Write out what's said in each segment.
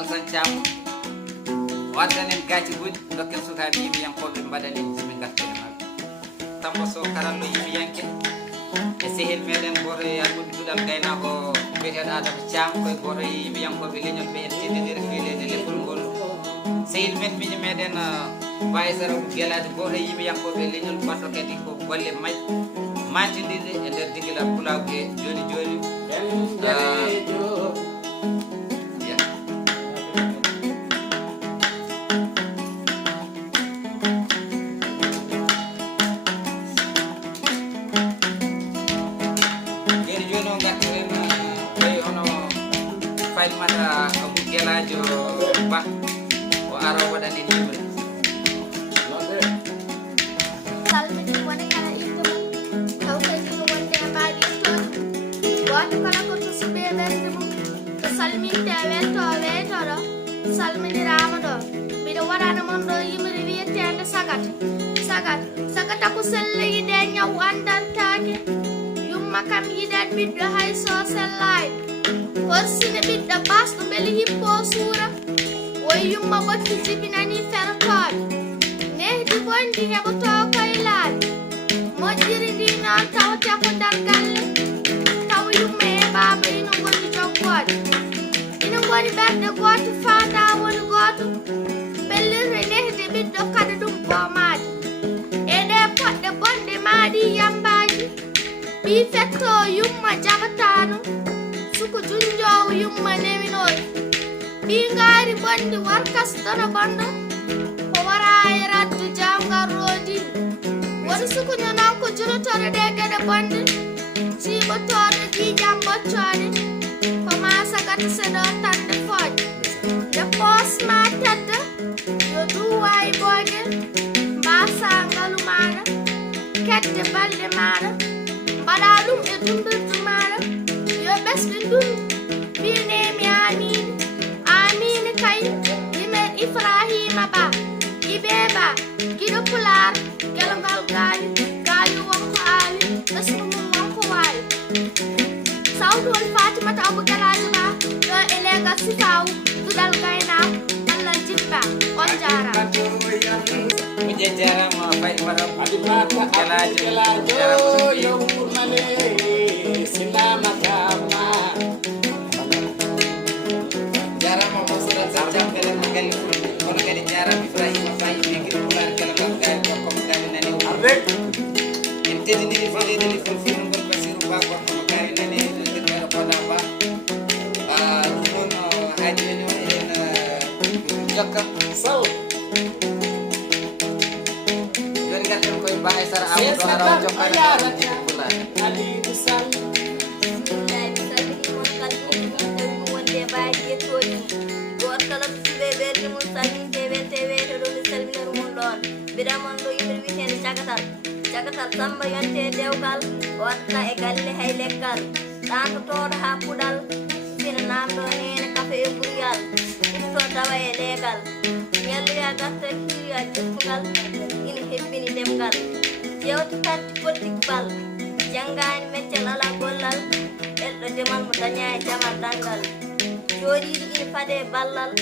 Alsan Thiam waddanen gaaci goɗɗi dokken sukaaɓe yimɓiyankoɓe mbaɗanen soɓe gartene maɓɓe Tambo Sow karallo yimɓiyanke e sehel meɗen goto e arduɓe duɗal gaynako biyeteɗo Adama Thiam koye goto e yimɓiyankoɓe leñol ɓe en teddidira fiilede leppol ngol sehil men miñi meɗen mbawi sara guelade goto e yimɓiyankoɓe leñol mbatto kadi ko golle majje mantidirde e nder diguila pulague joni joni Falimata Abou Gueladio Ba o ara waɗanen yimɓe salmini woni kala inde mum taw kadi no wonde e mbaɗi toon goto kala ko tusiɓe ɓerde mum to salminte welto weytoɗo salminirama ɗo mbiɗa waɗana mon ɗo yimri wiyetede sagata ko selle yiɗe ñaw andantake yumma kam yiɗen ɓiɗɗo hay so sellayi horsine ɓiɗɗo basɗo beeli hippo suura woy yumma ɓotti jibinani fertoɓe nehdi bondi heɓoto koye laabi moƴƴiri ndi noon tawte ko nder galle taw yumma e baaba ina gonni joggode ina goni ɓerde goto fanda woni goto bellirde nehde ɓiɗɗo kada ɗum bomaade e ɗe poɗɗe bonɗe maaɗi yambaji ɓi fetto yumma jaɓatano suko junjowo yumma newinoɗo ɓi ngaari bonde warkasdono bonɗo ko wara e raddu jawgal rodini woni sukuño noon ko jurotore ɗe gueɗe bonde siɓotoɗo jiijam boccode ko ma sagata seɗo tande fooƴe nde posma tedda yo duwa e bogue mbasa ngalu maɗa kedde balɗe maɗa mbaɗa ɗum e dumbirdu maɗa yo ɓesɗe ɗum mbinemi amine kay yimen Ibrahima Ba ibe ba giɗo pular gelgal gaali wonko aali ɓesɗu mum wonko waali sawtu won Fatimata Abou Gueladio Ba ɗo e legal sifaw duɗal gaynako Allah jibba on jarama mi jarama Fatimata Abou Gueladio yo wurmane sinama kama jarama mosra sarjam kala magali kono kadi jarama Ibrahima Ba yimɓe giɗo pular kelgal gaali ko komo gaali nani arde en teddidiri falideli fulfulde ngol Basirou Ba gorko mo gaari nani nder Koda Ba ɗum noon haadi men o en jokka saw joni garten koye Ba e Sara Amadou ara o jokkade pular Aliou Sall goto kala to suɓe ɓerde mum salminte welte weytoɗo mi salminoru mum ɗon mbiɗamon ɗo yimɓe wiyetede cakatal Samba yonte dewgal o wattata e galle hay leggal ɗantotoɗo ha puɗal sina namɗo nene kafe e buryal ifto tawa e leegal ñalloya garta hiriya jeftugal ina hebbini demgal jewte tatti politique bal janggani meccel ala gollal elɗo demal mo daña e jamal ɗangal jooɗiɗi ina faade ballal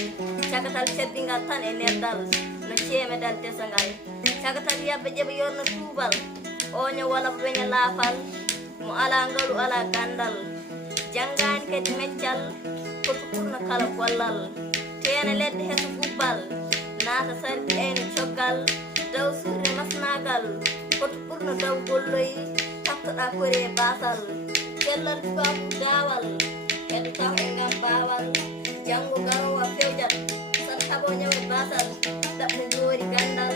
cakatal sebbingal tan e neddal no ceemedal desangal cakatal yabba ƴeɓa yorno tuubal oño wala ko weña laafal mo ala ngalu ala gandal janggani kadi meccal koto ɓurno kala gollal teena leɗɗe heso gubbal naata sardi eyno coggal daw surde masnagal koto ɓurno daw golloyi tattoɗa kori e basal sellal tubabu dawal eɗo taw e ngam bawal janggo garowa fewjat sat sabo ñawe basal ɗaɓɓe joori gandal